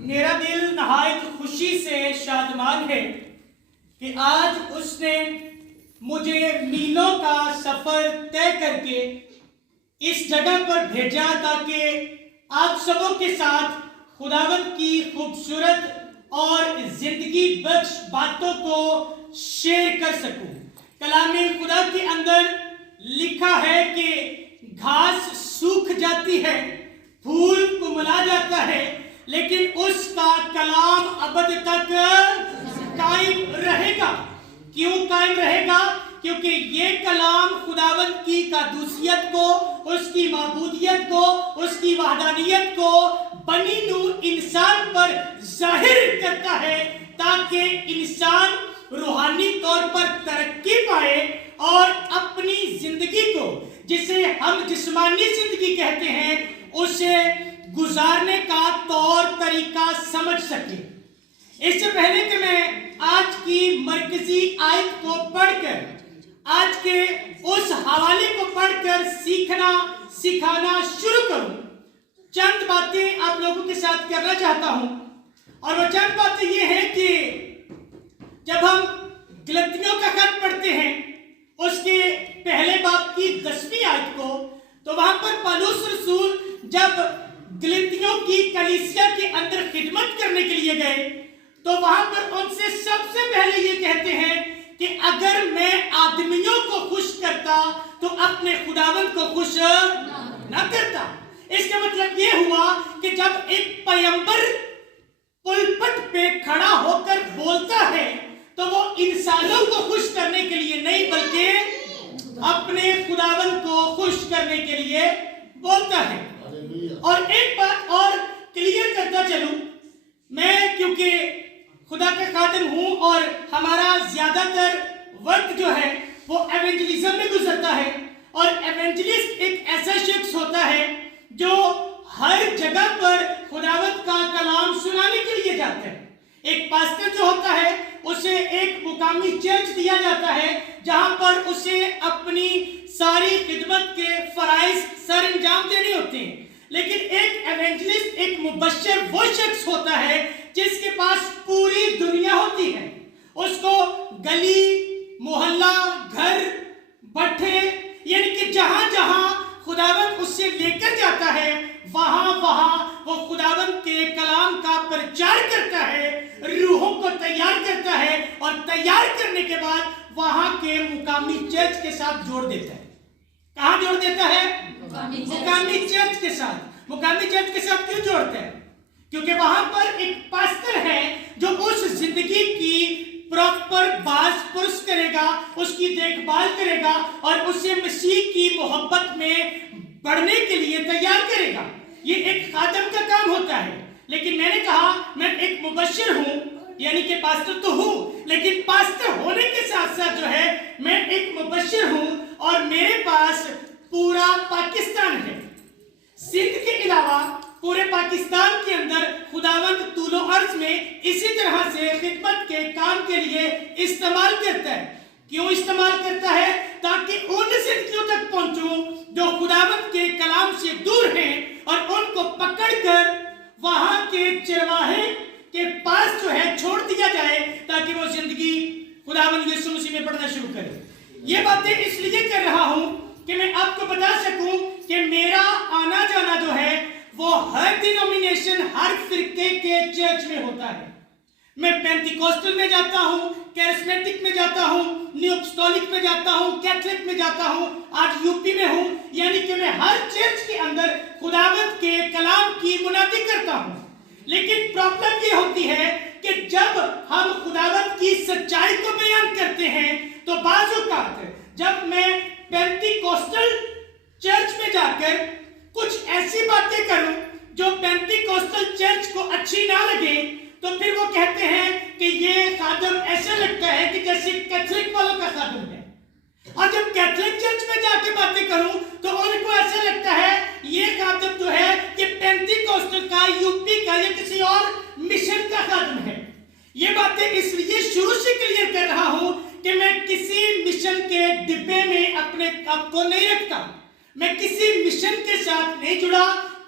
میرا دل نہایت خوشی سے شادمان ہے کہ آج اس نے مجھے میلوں کا سفر طے کر کے اس جگہ پر بھیجا تاکہ آپ سبوں کے ساتھ خداوند کی خوبصورت اور زندگی بخش باتوں کو شیئر کر سکوں۔ کلام خدا کے اندر لکھا ہے کہ گھاس سوکھ جاتی ہے، پھول کملا جاتا ہے، لیکن اس کا کلام ابد تک قائم رہے گا۔ کیوں قائم رہے گا؟ کیونکہ یہ کلام خداوند کی قدوسیت کو، اس کی معبودیت کو، اس کی وحدانیت کو بنی نوع انسان پر ظاہر کرتا ہے تاکہ انسان روحانی طور پر ترقی پائے اور اپنی زندگی کو، جسے ہم جسمانی زندگی کہتے ہیں، اسے گزارنے کا طور طریقہ سمجھ سکے۔ اس سے پہلے کہ میں آج کی مرکزی آیت کو پڑھ کر، آج کے اس حوالے کو پڑھ کر سیکھنا سکھانا شروع کروں، چند باتیں آپ لوگوں کے ساتھ کرنا چاہتا ہوں۔ اور وہ چند باتیں یہ ہیں کہ جب ہم گلتیوں کا خط پڑھتے ہیں، اس کے پہلے باب کی 10ویں آیت کو، تو وہاں پر پالوس رسول جب گلتیوں کی کلیسیا کے اندر خدمت کرنے کے لیے گئے تو وہاں پر ان سے سب سے پہلے یہ کہتے ہیں کہ اگر میں آدمیوں کو خوش کرتا تو اپنے خداوند کو خوش نہ کرتا۔ اس کا مطلب یہ ہوا کہ جب ایک پیغمبر پلپٹ پہ کھڑا ہو کر بولتا ہے تو وہ انسانوں کو خوش کرنے کے لیے نہیں بلکہ اپنے خداوند کو خوش کرنے کے لیے بولتا ہے۔ اور ایک بات اور کلیئر کرتا چلوں، میں کیونکہ خدا کا خادم ہوں اور ہمارا زیادہ تر وقت جو ہے وہ ایونجلزم میں گزرتا ہے، اور ایونجلسٹ ایک ایسا شخص ہوتا ہے جو ہر جگہ پر خداوند کا کلام سنانے کے لیے جاتا ہے۔ ایک پاسٹر جو ہوتا ہے اسے ایک مقامی چرچ دیا جاتا ہے جہاں پر اسے اپنی ساری خدمت کے فرائض سر انجام دینے ہوتے ہیں، لیکن ایک ایونجلسٹ، ایک مبشر وہ شخص ہوتا ہے جس کے پاس پوری دنیا ہوتی ہے۔ اس کو گلی، محلہ، گھر، بٹھے، یعنی کہ جہاں جہاں خداوند اس سے لے کر جاتا ہے وہاں وہ خداوند کے کلام کا پرچار کرتا ہے، روحوں کو تیار کرتا ہے، اور تیار کرنے کے بعد وہاں کے مقامی چرچ کے ساتھ جوڑ دیتا ہے۔ کہاں جوڑ دیتا ہے؟ مقامی چرچ کے ساتھ۔ مقامی چرچ کے ساتھ کیوں جوڑتا ہے؟ کیونکہ وہاں پر ایک پاسٹر ہے جو اس زندگی کی پراپر باز پرس کرے گا، اس کی دیکھ بھال کرے گا اور اسے مسیح کی محبت میں بڑھنے کے لیے تیار کرے گا۔ یہ ایک خادم کا کام ہوتا ہے۔ لیکن میں نے کہا میں ایک مبشر ہوں، یعنی کہ پاسٹر تو ہوں، لیکن پاسٹر ہونے کے ساتھ ساتھ جو ہے میں ایک مبشر ہوں، اور میرے پاس پورا پاکستان ہے۔ سندھ کے علاوہ پورے پاکستان کے اندر خداوند طول و عرض میں اسی طرح سے خدمت کے کام کے لیے استعمال کرتا ہے۔ کیوں استعمال کرتا ہے؟ تاکہ ان زندگیوں تک پہنچوں جو خداوند کے کلام سے دور ہیں، اور ان کو پکڑ کر وہاں کے چرواہے کے پاس جو ہے چھوڑ دیا جائے تاکہ وہ زندگی خداوند یسوع مسیح میں پڑھنا شروع کرے۔ یہ باتیں اس لیے کر رہا ہوں کہ میں آپ کو بتا سکوں کہ میرا آنا جانا جو ہے وہ ہر ڈینومینیشن، ہر فرقے کے چرچ میں ہوتا ہے۔ میں پینٹیکوسٹل میں جاتا ہوں، کیرسمیٹک میں جاتا ہوں، نیو اپوسٹولک میں جاتا ہوں، کیتھولک میں جاتا ہوں، آج یوپی میں ہوں، یعنی کہ میں ہر چرچ کے اندر خداوند کے کلام کی منادی کرتا ہوں۔ لیکن پرابلم یہ ہوتی ہے کہ جب ہم خداوند کی سچائی کو بیان کرتے ہیں تو بعض اوقات جب میں پینٹیکوسٹل چرچ میں جا کر کچھ ایسی باتیں کروں جو پینٹیکوسٹل چرچ کو اچھی نہ لگے تو پھر وہ کہتے ہیں کہ یہ خادم ایسا لگتا ہے کہ جیسے کیتھولک والوں کا خادم ہے، اور جب کیتھولک چرچ میں جا کے باتیں کروں تو ان کو ایسا لگتا ہے یہ خادم جو ہے یہ پینٹیکوسٹل کا، یوپی کا یا کسی اور مشن کا خادم ہے۔ یہ باتیں اس لیے شروع سے کلیئر کر رہا ہوں کہ میں کسی مشن کے ڈبے میں اپنے آپ کو نہیں رکھتا، میں کسی مشن کے ساتھ نہیں جڑا،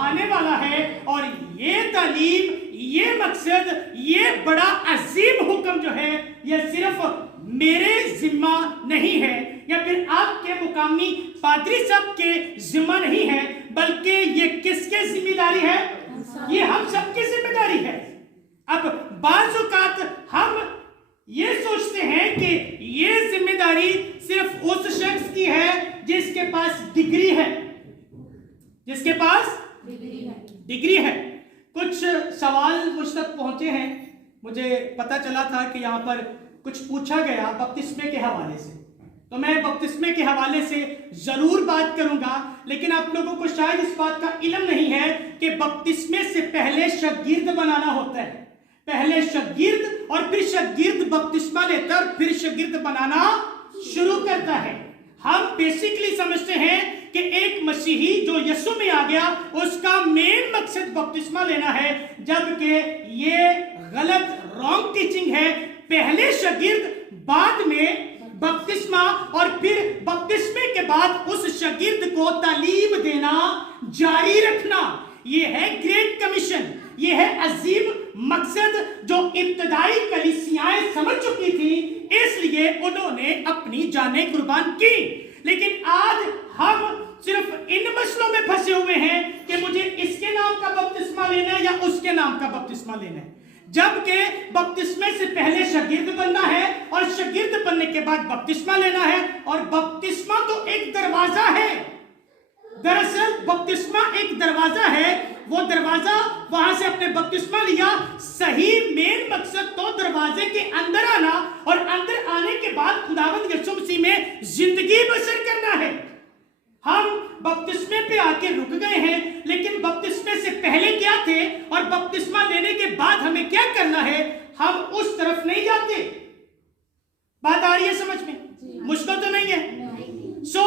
آنے والا ہے. اور یہ تعلیم, یہ مقصد, یہ بڑا عظیم حکم جو ہے یہ صرف میرے ذمہ نہیں ہے یا پھر آپ کے مقامی پادری صاحب کے ذمہ نہیں ہے, بلکہ یہ کس کے ذمہ داری ہے؟ یہ ہم سب کی ذمہ داری ہے. اب بعض اوقات ہم یہ سوچتے ہیں کہ یہ ذمہ داری صرف اس شخص کی ہے جس کے پاس ڈگری ہے, جس کے پاس ڈگری ہے. کچھ سوال مجھ تک پہنچے ہیں, مجھے پتا چلا تھا کہ یہاں پر کچھ پوچھا گیا بپتسمے کے حوالے سے, تو میں بپتسمے کے حوالے سے ضرور بات کروں گا, لیکن آپ لوگوں کو شاید اس بات کا علم نہیں ہے کہ بپتسمے سے پہلے شاگرد بنانا ہوتا ہے. پہلے شاگرد اور پھر شاگرد بپتسمہ لیتا اور پھر شاگرد بنانا شروع کرتا ہے. ہم بیسیکلی سمجھتے ہیں کہ ایک مسیحی جو یسوع میں آ گیا اس کا مین مقصد بپتسمہ لینا ہے, جبکہ یہ غلط رانگ ٹیچنگ ہے. پہلے شاگرد, بعد میں بپتسمہ, اور پھر بپتسمے کے بعد اس شاگرد کو تعلیم دینا جاری رکھنا. یہ ہے گریٹ کمیشن, یہ ہے عظیم مقصد جو ابتدائی کلیسیائیں سمجھ چکی تھی, اس لیے انہوں نے اپنی جانیں قربان کی. لیکن آج ہم صرف ان مسئلوں میں پھنسے ہوئے ہیں کہ مجھے اس کے نام کا بپتسمہ لینا ہے یا اس کے نام کا بپتسمہ لینا ہے, جبکہ بپتسمے سے پہلے شاگرد بننا ہے اور شاگرد بننے کے بعد بپتسمہ لینا ہے. اور بپتسمہ تو ایک دروازہ ہے. دراصل بپتسمہ ایک دروازہ ہے, وہ دروازہ وہاں سے اپنے بپتسمہ لیا. صحیح مین مقصد تو دروازے کے اندر آنا اور اندر آنے کے بعد خداوند یسوع مسیح میں زندگی بسر کرنا ہے. ہم بپتسمے پہ آ کے رک گئے ہیں, لیکن بپتسمے سے پہلے کیا تھے اور بپتسمہ لینے کے بعد ہمیں کیا کرنا ہے, ہم اس طرف نہیں جاتے. بات آ رہی ہے سمجھ میں؟ مشکل تو نہیں ہے. سو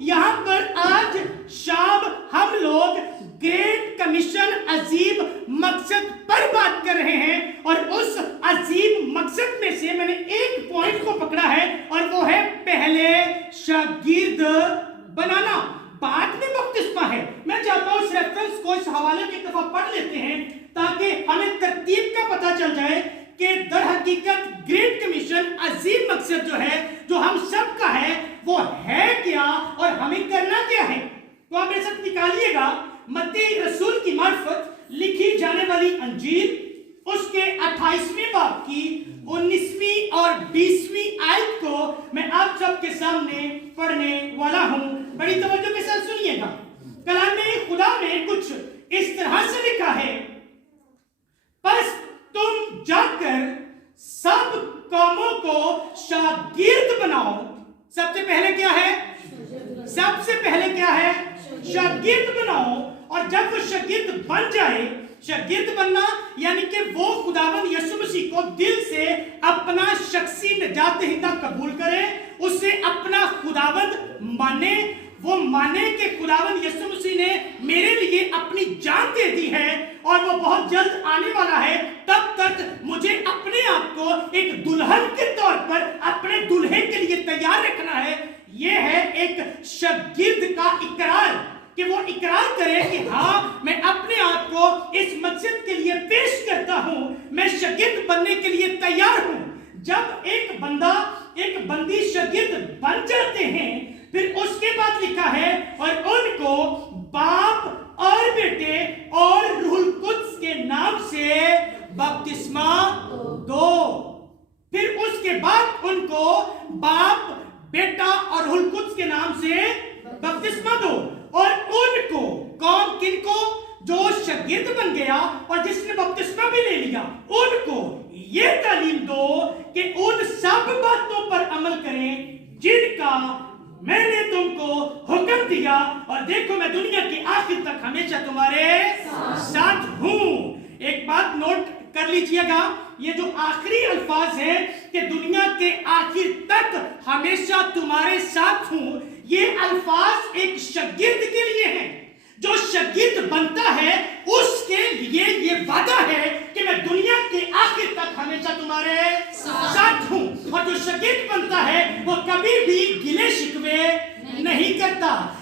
یہاں پر آج شام ہم لوگ گریٹ کمیشن, عظیم مقصد پر بات کر رہے ہیں, اور اس عظیم مقصد میں سے میں نے ایک پوائنٹ کو پکڑا ہے اور وہ ہے پہلے شاگرد بنانا, بعد میں بپتسمہ ہے. میں چاہتا ہوں اس ریفرنس کو, اس حوالے کی ایک دفعہ پڑھ لیتے ہیں تاکہ ہمیں ترتیب کا پتہ چل جائے کہ در حقیقت گریٹ کمیشن, عظیم مقصد جو ہے جو ہم سب کا ہے, وہ ہے کیا اور ہمیں کرنا کیا ہے. تو آپ میرے ساتھ نکالیے گا متی رسول کی معرفت لکھی جانے والی انجیل, اس کے 28ویں باب کی 19ویں اور 20ویں آیت کو میں آپ سب کے سامنے پڑھنے والا ہوں. بڑی توجہ کے ساتھ سنیے گا. کلام خدا میں کچھ اس طرح سے لکھا ہے, پس تم جا کر سب قوموں کو شاگرد بناؤ. سب سے پہلے کیا ہے؟ سب سے پہلے کیا ہے؟ شاگرد بناؤ. اور جب وہ شاگرد بن جائے, شاگرد بننا یعنی کہ وہ خداوند یسوع مسیح کو دل سے اپنا شخصی نجات دہندہ قبول کرے, اسے اپنا خداوند مانے, وہ مانے کہ خداوند یسوع مسیح نے میرے لیے اپنی جان دے دی ہے اور وہ بہت جلد آنے والا ہے. تب تک مجھے اپنے آپ کو ایک دلہن کے طور پر اپنے دلہے کے لیے تیار رکھنا ہے. یہ ہے ایک شاگرد کا اقرار, کہ وہ اقرار کرے کہ ہاں میں اپنے آپ کو اس مقصد کے لیے پیش کرتا ہوں, میں شاگرد بننے کے لیے تیار ہوں. جب ایک بندہ, ایک بندی شاگرد بن جاتے ہیں, پھر اس کے بعد لکھا ہے اور ان کو باپ اور بیٹے اور روح القدس کے نام سے بپتسمہ دو. پھر اس کے بعد ان کو باپ, بیٹا اور روح القدس کے نام سے بپتسمہ دو. اور ان کو, کون, کن کو؟ جو شاگرد بن گیا اور جس نے بپتسمہ بھی لے لیا, ان کو یہ تعلیم دو کہ ان سب باتوں پر عمل کریں جن کا میں نے تم کو حکم دیا, اور دیکھو میں دنیا کے آخر تک ہمیشہ تمہارے ساتھ ہوں. ایک بات نوٹ کر لیجئے گا, یہ جو آخری الفاظ ہیں کہ دنیا کے آخر تک ہمیشہ تمہارے ساتھ ہوں, یہ الفاظ ایک شاگرد کے لیے ہیں. جو شاگرد بنتا ہے اس کے لیے یہ وعدہ ہے کہ میں دنیا کے آخر تک ہمیشہ تمہارے ساتھ ہوں. اور جو شاگرد بنتا ہے وہ کبھی بھی گلے شکوے نہیں کرتا.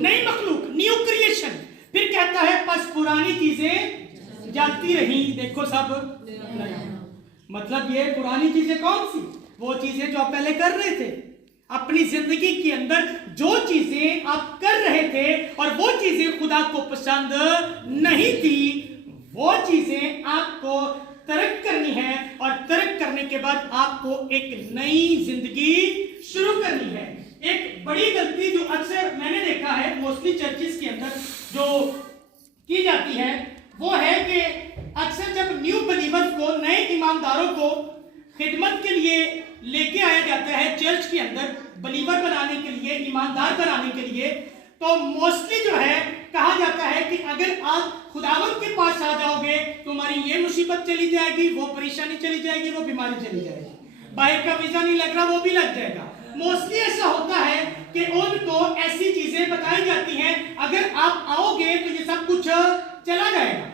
نئی مخلوق، نیو کریشن. پھر کہتا ہے پس پرانی چیزیں جاتی رہیں دیکھو سب نیا. مطلب یہ پرانی چیزیں کون سی؟ وہ چیزیں جو آپ پہلے کر رہے تھے اپنی زندگی کے اندر، جو چیزیں آپ کر رہے تھے اور وہ چیزیں خدا کو پسند نہیں تھی، وہ چیزیں آپ کو ترک کرنی ہے اور ترک کرنے کے بعد آپ کو ایک نئی زندگی شروع کرنی ہے. ایک بڑی غلطی جو اکثر میں نے دیکھا ہے موسٹلی چرچز کے اندر جو کی جاتی ہے وہ ہے کہ اکثر جب نیو بلیورز کو، نئے ایمانداروں کو خدمت کے لیے لے کے آیا جاتا ہے چرچ کے اندر، بلیور بنانے کے لیے، ایماندار بنانے کے لیے، تو موسٹلی جو ہے کہا جاتا ہے کہ اگر آپ خداوند کے پاس آ جاؤ گے تمہاری یہ مصیبت چلی جائے گی، وہ پریشانی چلی جائے گی، وہ بیماری چلی جائے گی، باہر کا ویزا نہیں لگ رہا وہ بھی لگ جائے گا. موسٹلی ایسا ہوتا ہے کہ ان کو ایسی چیزیں بتائی جاتی ہیں اگر آپ آؤ گے تو یہ سب کچھ چلا جائے گا.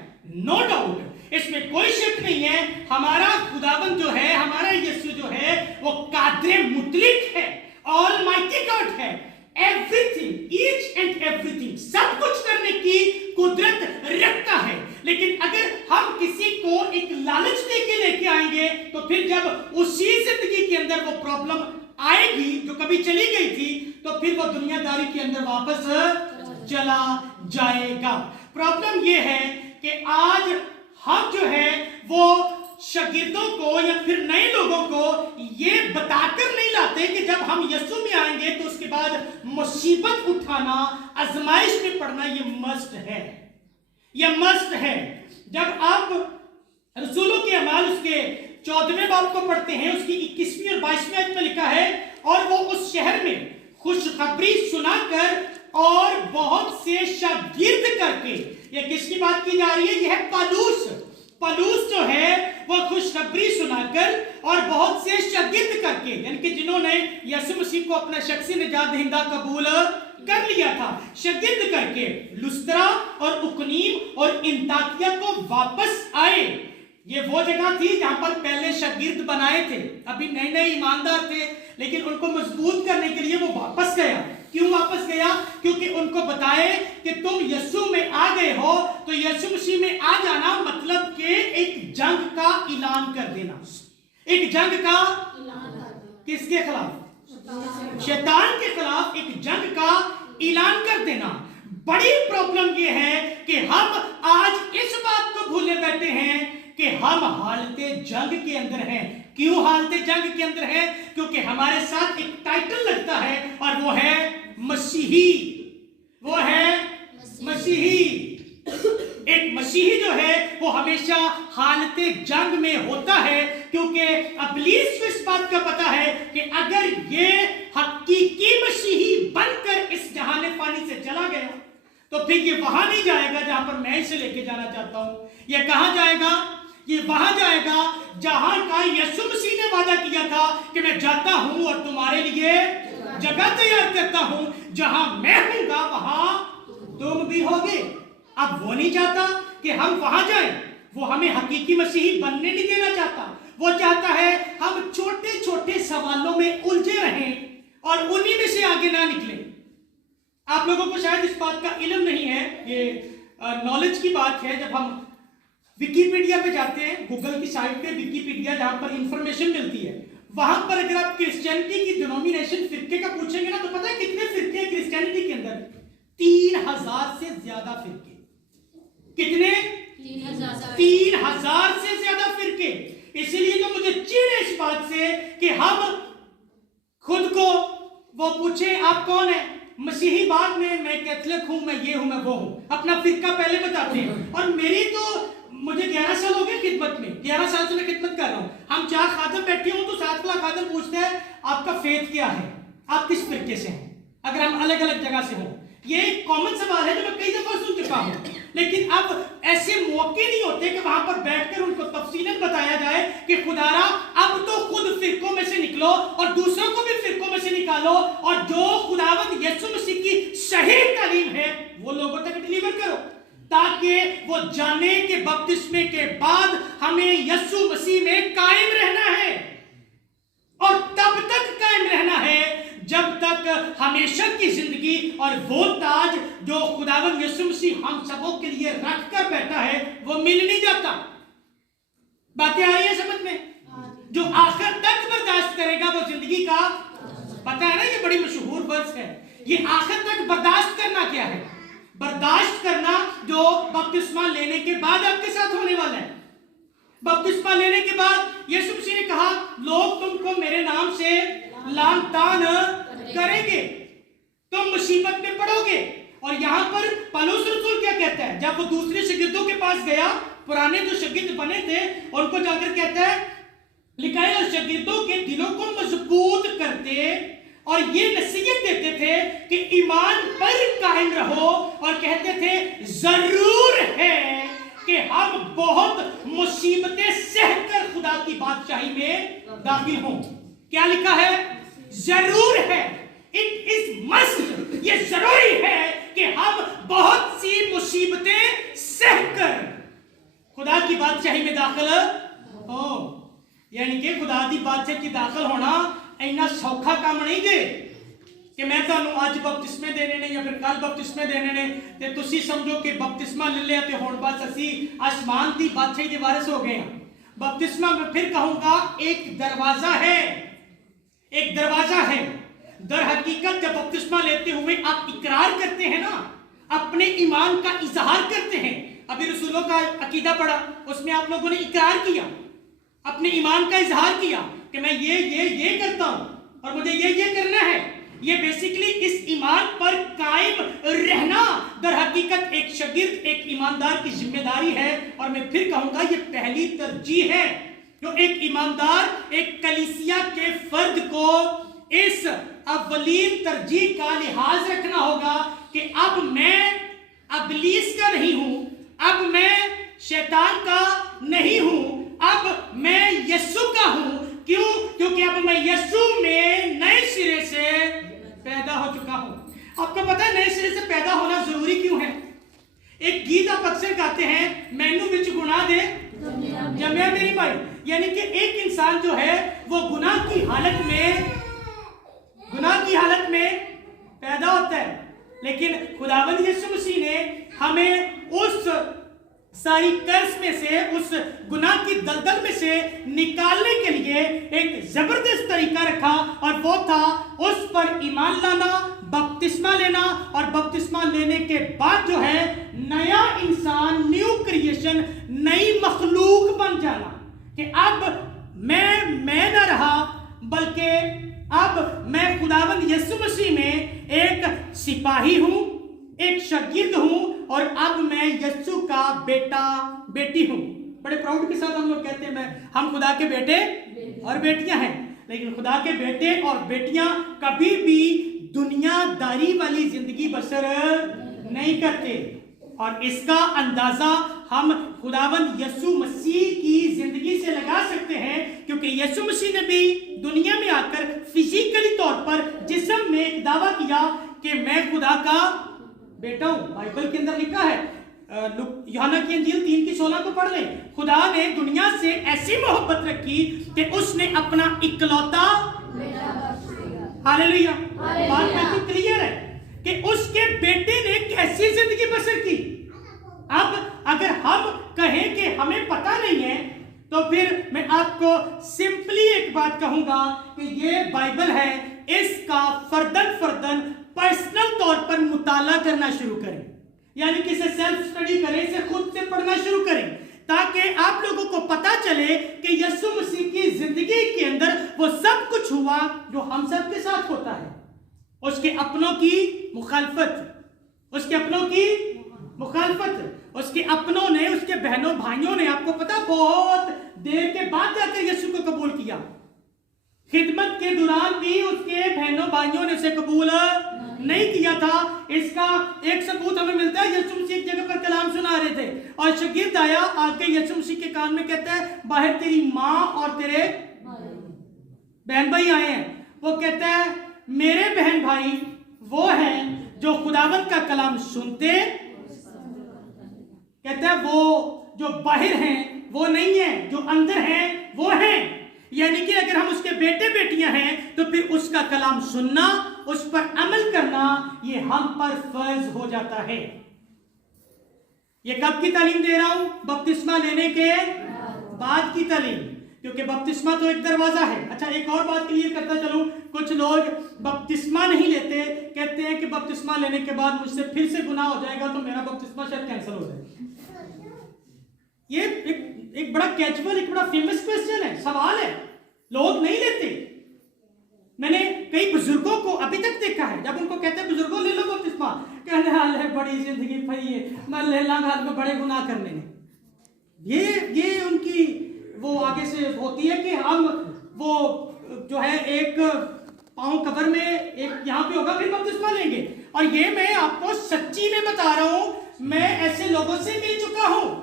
نو ڈاؤٹ، اس میں کوئی شک نہیں ہے، ہمارا خداوند جو ہے، ہمارا یسوع جو ہے وہ قادر مطلق ہے، آل مائٹی گاڈ ہے. Everything, each and everything, سب کچھ کرنے کی قدرت رکھتا ہے. لیکن اگر ہم کسی کو ایک لالچ دے کے لے کے آئیں گے تو پھر جب اسی زندگی کے اندر وہ پرابلم آئے گی جو کبھی چلی گئی تھی تو پھر وہ دنیا داری کے اندر واپس چلا جائے گا. پرابلم یہ ہے کہ آج ہم جو ہے وہ شاگردوں کو یا پھر نئے لوگوں کو یہ بتا کر نہیں لاتے کہ جب ہم یسوع میں آئیں گے تو اس کے بعد مصیبت اٹھانا، آزمائش میں پڑنا یہ مسٹ ہے، یہ مسٹ ہے. جب آپ رسولوں کے اعمال اس کے 14ویں باب کو پڑھتے ہیں، اس کی 21ویں اور 22ویں آیت میں لکھا ہے اور وہ اس شہر میں خوشخبری سنا کر اور بہت سے شاگرد کر کے، یہ کس کی بات کی جا رہی ہے؟ یہ ہے پالوس جو ہے وہ خوشخبری سنا کر اور بہت سے شاگرد کر کے، یعنی کہ جنہوں نے یسوع مسیح کو اپنا شخصی نجات دہندہ قبول کر لیا تھا، شاگرد کر کے لسترا اور اقنیم اور انطاکیہ کو واپس آئے. یہ وہ جگہ تھی جہاں پر پہلے شاگرد بنائے تھے، ابھی نئے نئے ایماندار تھے، لیکن ان کو مضبوط کرنے کے لیے وہ واپس گیا. کیوں واپس گیا؟ کیونکہ ان کو بتائے کہ تم یسوع میں آ گئے ہو تو یسوع مسیح میں آ جانا مطلب کہ ایک جنگ کا اعلان کر دینا. ایک جنگ کا کس کے خلاف؟ شیطان کے خلاف ایک جنگ کا اعلان کر دینا. بڑی پرابلم یہ ہے کہ ہم آج اس بات کو بھولے بیٹھے ہیں کہ ہم حالت جنگ کے اندر ہیں. کیوں حالت جنگ کے اندر ہے؟ کیونکہ ہمارے ساتھ ایک ٹائٹل لگتا ہے اور وہ ہے مسیحی. وہ ہے مسیحی. ایک مسیحی جو ہے وہ ہمیشہ حالت جنگ میں ہوتا ہے، کیونکہ ابلیس کو اس بات کا پتا ہے کہ اگر یہ حقیقی مسیحی بن کر اس جہان فانی سے چلا گیا تو پھر یہ وہاں نہیں جائے گا جہاں پر میں اسے لے کے جانا چاہتا ہوں. یہ کہاں جائے گا؟ یہ وہاں جائے گا جہاں کا یسوع مسیح نے وعدہ کیا تھا کہ میں جاتا ہوں اور تمہارے لیے جگہ تیار کرتا ہوں، جہاں میں ہوں گا وہاں تم بھی ہوگے. اب وہ نہیں چاہتا کہ ہم وہاں جائیں، وہ ہمیں حقیقی مسیحی بننے نہیں دینا چاہتا. وہ چاہتا ہے ہم چھوٹے چھوٹے سوالوں میں الجھے رہیں اور انہی میں سے آگے نہ نکلیں. آپ لوگوں کو شاید اس بات کا علم نہیں ہے، یہ نالج کی بات ہے. جب ہم ویکیپیڈیا پہ جاتے ہیں، گوگل کی سائٹ پہ ویکیپیڈیا جہاں پر انفارمیشن ملتی ہے، وہاں پر اگر آپ کرسچینٹی کی ڈینومینیشن فرقے کا پوچھیں گے نا تو پتہ ہے کتنے فرقے ہیں کرسچینٹی کے اندر؟ 3000 سے زیادہ فرقے. کتنے؟ 3000 سے زیادہ فرقے. اسی لیے تو مجھے چڑ ہے اس بات سے کہ ہم خود کو وہ پوچھیں آپ کون ہیں؟ مسیحی بعد میں کیتھولک ہوں، میں یہ ہوں، میں وہ ہوں. اپنا فرقہ پہلے بتاتے ہیں. اور میری تو مجھے 11 سال ہو گئے خدمت میں، 11 سال سے میں خدمت کر رہا ہوں. ہم 4 خادم بیٹھے ہوں تو 7واں خادم پوچھتے ہیں آپ کا فیتھ کیا ہے، آپ کس فرقے سے ہیں، اگر ہم الگ الگ جگہ سے ہوں. یہ ایک کامن سوال ہے جو میں کئی دفعہ سن چکا ہوں. لیکن اب ایسے موقع نہیں ہوتے کہ وہاں پر بیٹھ کر ان کو تفصیلاً بتایا جائے کہ خدارا اب تو خود فرقوں میں سے نکلو اور دوسروں کو بھی فرقوں میں سے نکالو اور جو خداوند یسوع مسیح کی صحیح تعلیم ہے وہ لوگوں تک ڈیلیور کرو، تاکہ وہ جانے کہ بپتسمے کے بعد ہمیں یسوع مسیح میں قائم رہنا ہے. اور تب تک قائم رہنا ہے جب تک ہمیشہ کی زندگی اور وہ تاج جو خداوند یسوع مسیح ہم سبوں کے لیے رکھ کر بیٹھا ہے وہ مل نہیں جاتا. باتیں آ رہی ہیں سمجھ میں؟ جو آخر تک برداشت کرے گا وہ زندگی کا، پتہ ہے نا یہ بڑی مشہور ورس ہے. یہ آخر تک برداشت کرنا کیا ہے؟ برداشت کرنا جو بپتسمہ لینے کے بعد آپ کے ساتھ ہونے والا ہے. بپتسمہ لینے کے بعد یسوع مسیح نے کہا لوگ تم کو میرے نام سے لعن طعن کریں گے، تم مصیبت میں پڑو گے. اور یہاں پر پولس رسول کیا کہتا ہے جب وہ دوسرے شاگردوں کے پاس گیا، پرانے جو شاگرد بنے تھے ان کو جا کر کہتا ہے لکھا ہے اور شاگردوں کے دلوں کو مضبوط کرتے اور یہ نصیحت دیتے تھے کہ ایمان پر قائم رہو، اور کہتے تھے ضرور ہے کہ ہم بہت مصیبتیں سہ کر خدا کی بادشاہی میں داخل ہوں. کیا لکھا ہے؟ ضرور ہے. It is must. یہ ضروری ہے کہ ہم بہت سی مصیبتیں سہ کر خدا کی بادشاہی میں داخل ہوں. یعنی کہ خدا دی بادشاہی کی داخل ہونا اینا سوکھا کام نہیں دے کہ میں تانوں آج بپتسمے دینے نے یا پھر کل بپتسمے دینے نے تے تسی سمجھو کہ بپتسمہ لے لیا تے ہون بس اسی آسمان دی بادشاہی دے وارث ہو گئے ہیں. بپتسمہ میں پھر کہوں گا ایک دروازہ ہے، ایک دروازہ ہے. در حقیقت جب بپتسمہ لیتے ہوئے آپ اقرار کرتے ہیں نا، اپنے ایمان کا اظہار کرتے ہیں. ابھی رسولوں کا عقیدہ پڑھا، اس میں آپ لوگوں نے اقرار کیا، اپنے ایمان کا اظہار کیا کہ میں یہ کرتا ہوں اور مجھے یہ کرنا ہے. یہ بیسیکلی اس ایمان پر قائم رہنا در حقیقت ایک شاگرد، ایک ایماندار کی ذمہ داری ہے. اور میں پھر کہوں گا یہ پہلی ترجیح ہے جو ایک ایماندار، ایک کلیسیا کے فرد کو اس اولین ترجیح کا لحاظ رکھنا ہوگا کہ اب میں ابلیس کا نہیں ہوں، اب میں شیطان کا نہیں ہوں، اب میں یسوع کا ہوں. کیوں؟ کیونکہ اب میں یسوع میں نئے سرے سے پیدا ہو چکا ہوں. آپ کو پتہ ہے نئے سرے سے پیدا ہونا ضروری کیوں ہے؟ ایک گیت آپ اکثر گاتے ہیں، مینو وچ گناہ دے جمیا میری بھائی. یعنی کہ ایک انسان جو ہے وہ گناہ کی حالت میں پیدا ہوتا ہے، لیکن خداوند یسوع مسیح نے ہمیں اس ساری قرض میں سے، اس گناہ کی دلدل میں سے نکالنے کے لیے ایک زبردست طریقہ رکھا، اور وہ تھا اس پر ایمان لانا، بپتسمہ لینا، اور بپتسمہ لینے کے بعد جو ہے نیا انسان، نیو کریشن، نئی مخلوق بن جانا. کہ اب میں نہ رہا بلکہ اب میں خداوند یسوع مسیح میں ایک سپاہی ہوں، ایک شاگرد ہوں، اور اب میں یسوع کا بیٹا بیٹی ہوں. بڑے پراؤڈ کے ساتھ ہم لوگ کہتے ہیں ہم خدا کے بیٹے اور بیٹیاں ہیں. لیکن خدا کے بیٹے اور بیٹیاں کبھی بھی دنیا داری والی زندگی بسر نہیں کرتے، اور اس کا اندازہ ہم خداوند یسوع مسیح کی زندگی سے لگا سکتے ہیں. کیونکہ یسوع مسیح نے بھی دنیا میں آ کر فزیکلی طور پر جسم میں ایک دعویٰ کیا کہ میں خدا کا بیٹا ہوں. بائبل کے اندر لکھا ہے، یوحنا کی انجیل 3:16 کو پڑھ لیں. خدا نے دنیا سے ایسی محبت رکھی کہ اس نے اپنا اکلوتا، ہاللیلویہ، بات کافی کلیئر ہے کہ اس کے بیٹے نے کیسی زندگی بسر کی. اب اگر ہم کہیں کہ ہمیں پتہ نہیں ہے تو پھر میں آپ کو سمپلی ایک بات کہوں گا کہ یہ بائبل ہے، اس کا فردن پرسنل طور پر مطالعہ کرنا شروع کریں. یعنی کہ اسے سیلف سٹڈی کریں، اسے خود سے پڑھنا شروع کریں، تاکہ آپ لوگوں کو پتا چلے کہ یسوع مسیح کی زندگی کے اندر وہ سب کچھ ہوا جو ہم سب کے ساتھ ہوتا ہے. اس کے اپنوں کی مخالفت، اس کے اپنوں کی مخالفت، اس کے اپنوں نے، اس کے بہنوں بھائیوں نے، آپ کو پتا بہت دیر کے بعد جا کر یسوع کو قبول کیا. خدمت کے دوران بھی اس کے بہنوں بھائیوں نے اسے قبول نہیں کیا تھا. اس کا ایک ثبوت ہمیں ملتا ہے، یسوع مسیح ایک جگہ پر کلام سنا رہے تھے اور شاگرد آیا، آ کے یسوع مسیح کے کان میں کہتا ہے باہر تیری ماں اور تیرے بہن بھائی آئے ہیں. وہ کہتا ہے میرے بہن بھائی وہ ہیں جو خداوند کا کلام سنتے، کہتا ہے وہ جو باہر ہیں وہ نہیں ہیں، جو اندر ہیں وہ ہیں. یعنی کہ اگر ہم اس کے بیٹے بیٹیاں ہیں تو پھر اس کا کلام سننا، اس پر عمل کرنا یہ ہم پر فرض ہو جاتا ہے۔ یہ کب کی تعلیم دے رہا ہوں؟ بپتسمہ لینے کے بعد کی تعلیم، کیونکہ بپتسمہ تو ایک دروازہ ہے۔ اچھا ایک اور بات کلیئر کرتا چلوں، کچھ لوگ بپتسمہ نہیں لیتے، کہتے ہیں کہ بپتسمہ لینے کے بعد مجھ سے پھر سے گناہ ہو جائے گا تو میرا بپتسمہ شاید کینسل ہو جائے۔ یہ ایک بڑا کیجول، ایک بڑا فیمس کوسچن ہے، سوال ہے، لوگ نہیں لیتے۔ میں نے کئی بزرگوں کو ابھی تک دیکھا ہے، جب ان کو کہتے ہیں بزرگوں لے لو بپتسمہ، کہنے حال ہے بڑی زندگی پھئی ہے، میں لے لاں گا میں بڑے گناہ کرنے ہیں۔ یہ ان کی وہ آگے سے ہوتی ہے کہ ہم وہ جو ہے ایک پاؤں قبر میں ایک یہاں پہ ہوگا پھر بپتسمہ لیں گے۔ اور یہ میں آپ کو سچی میں بتا رہا ہوں، میں ایسے لوگوں سے مل چکا ہوں،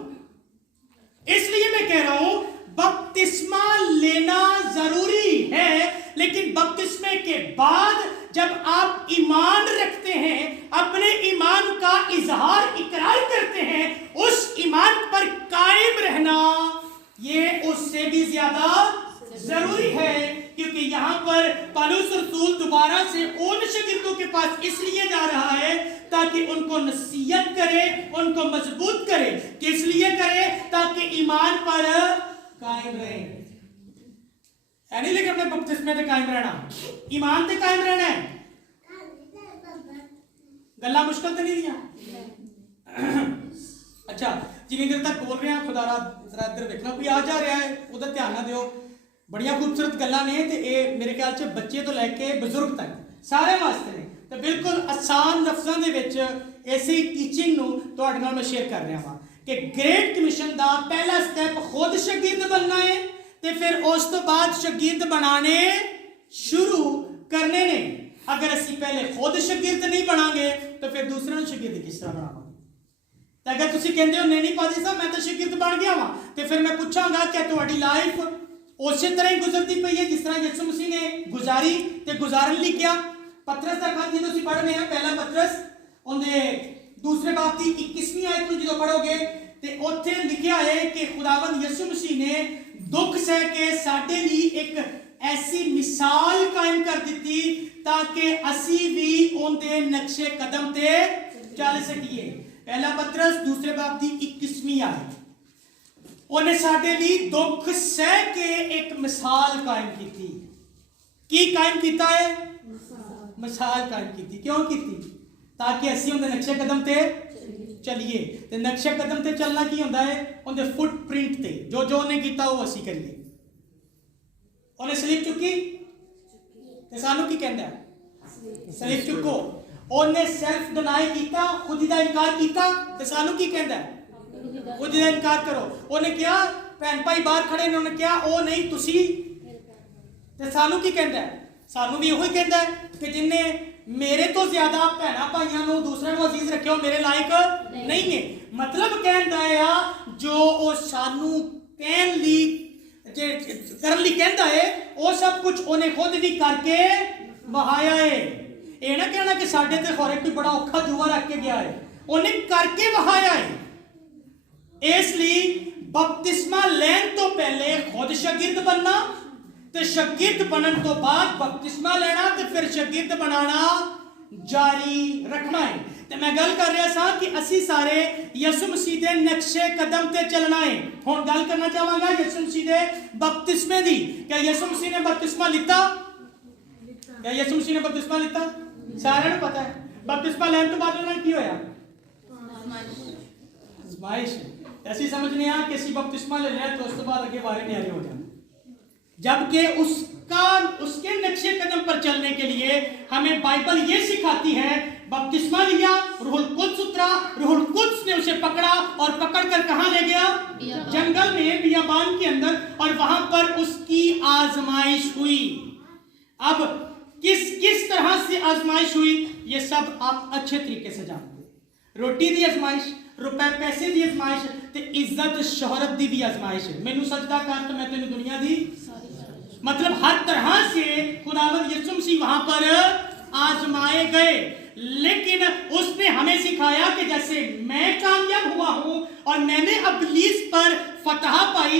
اس لیے میں کہہ رہا ہوں بپتسمہ لینا ضروری ہے، لیکن بپتسمے کے بعد جب آپ ایمان رکھتے ہیں، اپنے ایمان کا اظہار اقرار کرتے ہیں، اس ایمان پر قائم رہنا یہ اس سے بھی زیادہ ضروری ہے، کیونکہ یہاں پر پولس رسول دوبارہ سے ان شاگردوں کے پاس اس لیے جا رہا ہے تاکہ ان کو نصیحت کرے، ان کو مضبوط کرے۔ کس لیے کرے؟ تاکہ ایمان پر قائم رہے، یعنی لیکن اپنے بپتسمے تے قائم رہنا، ایمان تے قائم رہنا ہے۔ گلا مشکل تو نہیں دیا؟ اچھا جنہیں دیر تک بول رہے ہیں خدا را ذرا ادھر دیکھنا، کوئی آ جا رہا ہے ادھر دھیان نہ دیو، بڑیاں خوبصورت گلاں نے تے اے میرے خیال سے بچے تو لے کے بزرگ تک سارے واسطے نے، تے بالکل آسان لفظاں دے وچ ایسی ٹیچنگ نو تہاڈے نال میں شیئر کر رہا ہاں کہ گریٹ کمیشن دا پہلا سٹیپ خود شاگرد بننا ہے، تے پھر اس تو بعد شاگرد بنانے شروع کرنے نے۔ اگر اسی پہلے خود شاگرد نہیں بنا گے تو پھر دوسرے نوں شاگرد کس طرح بناواں گے؟ تے اگر تسی کہندے ہو نہیں پادری صاحب میں تو شاگرد بن گیا ہاں، تے پھر میں پوچھاں گا کہ تہاڈی لائف اسی طرح ہی گزرتی پئی ہے جس طرح یسوع مسیح نے گزاری تے گزارن لکھیا؟ پترس دا خط جدوں اسی پڑھنے ہیں، پہلا پترس اندے دوسرے باب دی 21ویں آیت نوں جدوں پڑھو گے تے اوتھے لکھیا ہے کہ خداوند یسوع مسیح نے دکھ سہ کے ساڈے لیے ایک ایسی مثال قائم کر دیتی تاکہ اسی بھی اندے نقش قدم تے چل سکیے۔ پہلا پترس دوسرے باب دی 21ویں آیت، انہیں ساڈے لیے دکھ سہ کے ایک مثال قائم کی۔ کی قائم کیتا ہے؟ مثال قائم کی۔ کیوں کی؟ تاکہ اسی اندے نقش قدم تے چلیے۔ تے نقش قدم تے چلنا کی ہوندا ہے؟ اندے فٹ پرنٹ تے جو انہیں کیتا وہ اسی کریے۔ انہیں سلیپ چکی تے سانو کی کہندا ہے؟ سلیپ چکو۔ انہیں سیلف ڈینائی کیتا، خودی دا انکار کیتا تے سانو کی کہندا ہے؟ خودی دا انکار کرو۔ انہیں کیا بہن بھائی باہر کھڑے نے، انہیں کیا او نہیں تسی، تے سانو کی کہندا ہے؟ سانو بھی وہی کہندا ہے کہ جن نے میرے تو زیادہ بہنا بھائیاں نو دوسرے نو عزیز رکھے ہو میرے لائق نہیں ہے۔ مطلب کہندا ہے جو او سانو کہن لی کرن لی کہندا ہے وہ سب کچھ انہیں خود بھی کر کے بہایا ہے۔ یہ نہ کہنا کہ ساڈے تے خورے کوئی بڑا اوکھا جوا رکھ کے گیا ہے، انہیں کر کے بہایا ہے۔ اس لیے بپتسمہ لین تو پہلے خود شاگرد بننا، تے شاگرد بنن تو بعد بپتسمہ لینا، تے پھر شاگرد بنانا جاری رکھنا ہے۔ تے میں گل کر رہا سا کہ اسی سارے یسوع مسیح دے نقش قدم تے چلنا ہے۔ ہن گل کرنا چاہواں گا یسوع مسیح دے بپتسمے دی۔ کیا یسوع مسیح نے بپتسمہ لیتا؟ کیا یسوع مسیح نے بپتسمہ لیتا؟ سارے نوں پتہ ہے۔ بپتسمہ لین تو بعد انہاں کی ہویا؟ آزمائش۔ ایسی سمجھنے آ کہ اسی بپتسمہ لے لیا تو اس کے بعد اگے بارے نیارے ہو جانا، جبکہ اس کے نقش قدم پر چلنے کے لیے ہمیں بائبل یہ سکھاتی ہے بپتسمہ لیا، روح القدس اترا، روح القدس نے اسے پکڑا اور پکڑ کر کہاں لے گیا؟ جنگل میں بیابان کے اندر، اور وہاں پر اس کی آزمائش ہوئی۔ اب کس طرح سے آزمائش ہوئی یہ سب آپ اچھے طریقے سے جانتے ہیں۔ روٹی دی آزمائش، روپے پیسے دی آزمائش، تے عزت شہرت دی بھی آزمائش ہے۔ مینوں سجدہ کر تو میں تینوں دنیا دی، مطلب ہر طرح سے خداوند یسوع مسیح وہاں پر آزمائے گئے، لیکن اس نے ہمیں سکھایا کہ جیسے میں کامیاب ہوا ہوں اور میں نے ابلیس پر فتح پائی،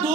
2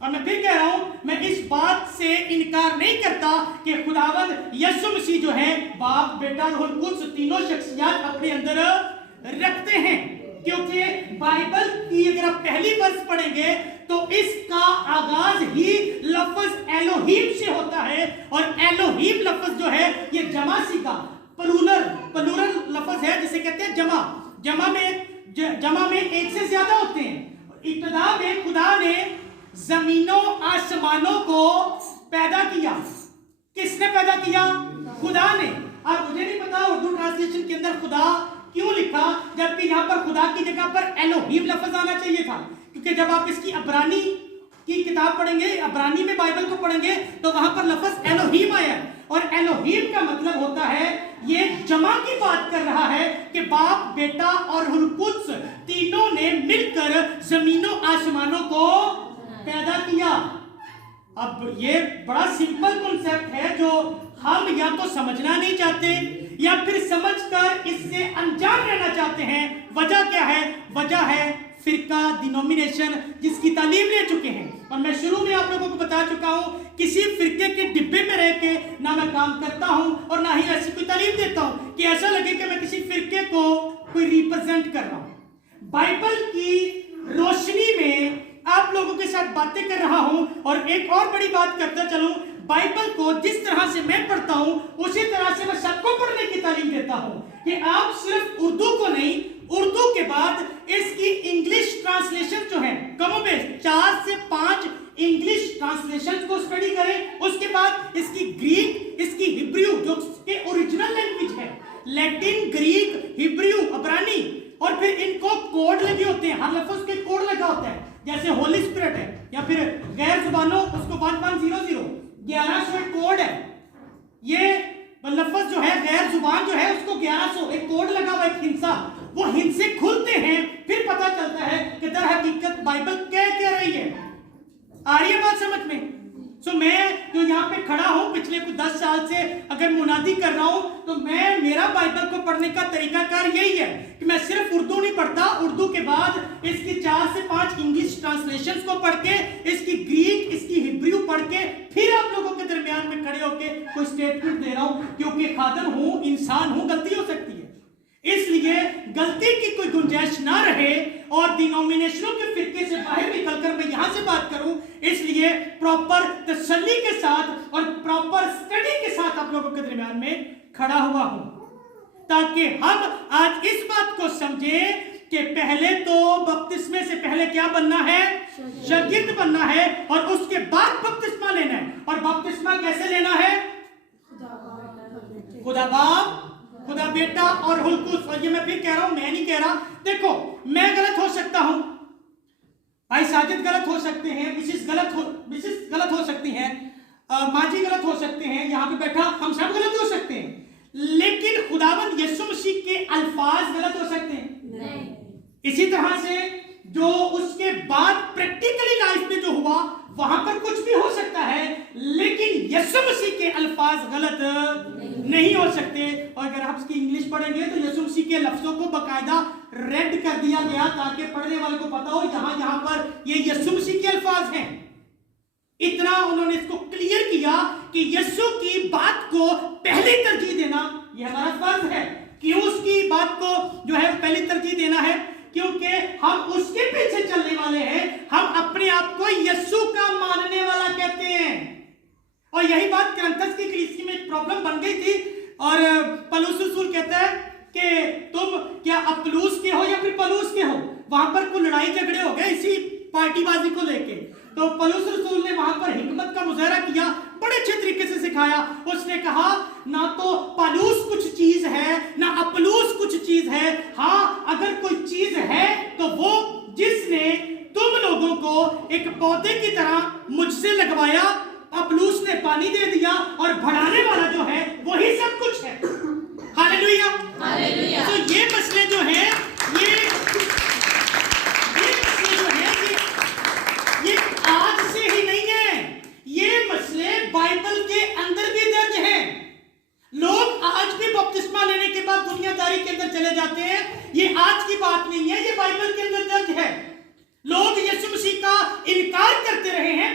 اور میں پھر کہہ رہا ہوں، میں اس بات سے انکار نہیں کرتا کہ خداوند یسوع مسیح جو ہے باپ، بیٹا، روح القدس تینوں شخصیات اپنے اندر رکھتے ہیں، کیونکہ بائبل کی اگر آپ پہلی ورس پڑھیں گے تو اس کا آغاز ہی لفظ ایلوہیم سے ہوتا ہے، اور ایلوہیم لفظ جو ہے یہ جماسی کا پلورل لفظ ہے، جسے کہتے ہیں جمع میں ایک سے زیادہ ہوتے ہیں۔ ابتدا میں خدا نے زمینوں آسمانوں کو پیدا کیا۔ کس نے پیدا کیا؟ خدا نے۔ اب مجھے نہیں پتا اردو ٹرانسلیشن کے اندر خدا کیوں لکھا، جبکہ یہاں پر خدا کی جگہ پر ایلوہیم لفظ آنا چاہیے تھا، کیونکہ جب آپ اس کی عبرانی کی کتاب پڑھیں گے، عبرانی میں بائبل کو پڑھیں گے تو وہاں پر لفظ ایلوہیم آیا ہے، اور ایلوہیم کا مطلب ہوتا ہے، یہ جمع کی بات کر رہا ہے کہ باپ، بیٹا اور روح القدس تینوں نے مل کر زمینوں آسمانوں کو پیدا کیا۔ اب یہ بڑا سمپل کنسیپٹ ہے جو ہم یا تو سمجھنا نہیں چاہتے یا پھر سمجھ کر اس سے انجان رہنا چاہتے ہیں۔ وجہ کیا ہے؟ وجہ ہے فرقہ ڈینومینیشن، جس کی تعلیم لے چکے ہیں، اور میں شروع میں آپ لوگوں کو بتا چکا ہوں کسی فرقے کے ڈبے میں رہ کے نہ میں کام کرتا ہوں اور نہ ہی ایسی کوئی تعلیم دیتا ہوں کہ ایسا لگے کہ میں کسی فرقے کو کوئی ریپرزینٹ کر رہا ہوں۔ بائبل کی روشنی میں آپ لوگوں کے ساتھ باتیں کر رہا ہوں، اور ایک اور بڑی بات کرتا چلوں، بائبل کو جس طرح سے میں پڑھتا ہوں اسی طرح سے میں سب کو پڑھنے کی تعلیم دیتا ہوں، کہ آپ صرف اردو کو نہیں، اردو کے بعد اس کی انگلش ٹرانسلیشن جو ہے کم و بیش 4 سے 5 انگلش ٹرانسلیشن کو اسٹڈی کریں، اس کے بعد اس کی گریک، اس کی ہبریو جو کہ اوریجنل لینگویج ہے، لیٹن، گریک، ہبریو، عبرانی، اور پھر ان کو کوڈ لگے ہوتے ہیں، ہر لفظ کے کوڈ لگا ہوتا ہے، جیسے ہولی اسپرٹ ہے، یا پھر غیر زبانوں اس کو 1100 1100 کوڈ ہے، یہ لفظ جو ہے غیر زبان جو ہے اس کو 1100 ایک کوڈ لگا ہوا، ایک ہنسا، وہ ہنسے کھلتے ہیں، پھر پتا چلتا ہے کہ در حقیقت بائبل کہہ رہی ہے۔ آ رہی ہے بات سمجھ میں؟ میں جو یہاں پہ کھڑا ہوں پچھلے کچھ 10 سال سے اگر منادی کر رہا ہوں تو میرا بائبل کو پڑھنے کا طریقہ کار یہی ہے کہ میں صرف اردو نہیں پڑھتا، اردو کے بعد اس کی 4 سے 5 انگلش ٹرانسلیشنز کو پڑھ کے، اس کی گریک، اس کی ہبریو پڑھ کے، پھر آپ لوگوں کے درمیان میں کھڑے ہو کے کوئی سٹیٹمنٹ دے رہا ہوں، کیونکہ خادم ہوں، انسان ہوں، غلطی ہو سکتی ہے، اس لیے غلطی کی کوئی گنجائش نہ رہے، اور ڈینومینیشنوں کے فرقے سے باہر نکل کر میں یہاں سے بات کروں، اس لیے پراپر تسلی کے ساتھ اور پراپر سٹڈی کے ساتھ آپ لوگوں کے درمیان میں کھڑا ہوا ہوں، تاکہ ہم آج اس بات کو سمجھیں کہ پہلے تو بپتسمے سے پہلے کیا بننا ہے؟ شاگرد بننا ہے، اور اس کے بعد بپتسمہ لینا ہے۔ اور بپتسمہ کیسے لینا ہے؟ خدا باپ، خدا بیٹا اور روح القدس۔ اور یہ میں پھر کہہ رہا ہوں، میں نہیں کہہ رہا، دیکھو میں غلط ہو سکتا ہوں، بھائی ساجد غلط ہو سکتے ہیں، مسز غلط ہو سکتی ہیں، ماں جی غلط ہو سکتے ہیں، یہاں پہ بیٹھا ہم سب غلط ہو سکتے ہیں، لیکن خداوند یسوع مسیح کے الفاظ غلط ہو سکتے ہیں نہیں۔ اسی طرح سے جو اس کے بعد پریکٹیکلی لائف میں جو ہوا وہاں پر کچھ بھی ہو سکتا ہے، لیکن یسوع مسیح کے الفاظ غلط نہیں ہو سکتے۔ اور اگر آپ اس کی انگلش پڑھیں گے تو یسوع مسیح کے لفظوں کو باقاعدہ ریڈ کر دیا گیا تاکہ پڑھنے والے کو پتا ہو یہاں پر یہ یسوع مسیح کے الفاظ ہیں۔ اتنا انہوں نے اس کو کلیئر کیا کہ یسوع کی بات کو پہلی ترجیح دینا یہ ہمارا فرض ہے۔ کیوں اس کی بات کو جو ہے پہلی ترجیح دینا ہے؟ کیونکہ ہم اس کے پیچھے چلنے والے ہیں، ہم اپنے آپ کو یسوع کا ماننے والا کہتے ہیں۔ اور یہی بات کرنتھس کی کلیسیا میں ایک پرابلم بن گئی تھی، اور پولس رسول کہتا ہے کہ تم کیا اپلوس کے ہو یا پھر پولس کے ہو؟ وہاں پر کوئی لڑائی جھگڑے ہو گئے اسی پارٹی بازی کو لے کے، تو پولس رسول نے وہاں پر حکمت کا مظاہرہ کیا، بڑے اچھے طریقے سے سکھایا۔ اس نے کہا نہ تو پولس کچھ چیز ہے نہ اپلوس کچھ چیز ہے، ہاں اگر کوئی چیز ہے تو وہ جس نے تم لوگوں کو ایک پودے کی طرح مجھ سے لگوایا، اپلوس نے پانی دے دیا، اور بڑھانے والا جو ہے وہی سب کچھ ہے۔ ہاللیلویہ، ہاللیلویہ۔ تو یہ مسئلے جو ہیں یہ آج سے ہی نہیں ہے، یہ مسئلے بائبل کے اندر بھی درج ہیں۔ لوگ آج بھی بپتسمہ لینے کے بعد دنیا داری کے اندر چلے جاتے ہیں، یہ آج کی بات نہیں ہے، یہ بائبل کے اندر درج ہے۔ لوگ یسوع مسیح کا انکار کرتے رہے ہیں،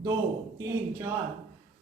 2 3 4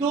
2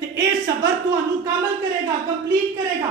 ਤੇ ਇਹ ਸਬਰ ਤੁਹਾਨੂੰ ਕਾਮਲ ਕਰੇਗਾ, ਕੰਪਲੀਟ ਕਰੇਗਾ।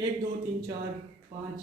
1 2 3 4 5,